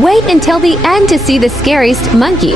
Wait until the end to see the scariest monkey.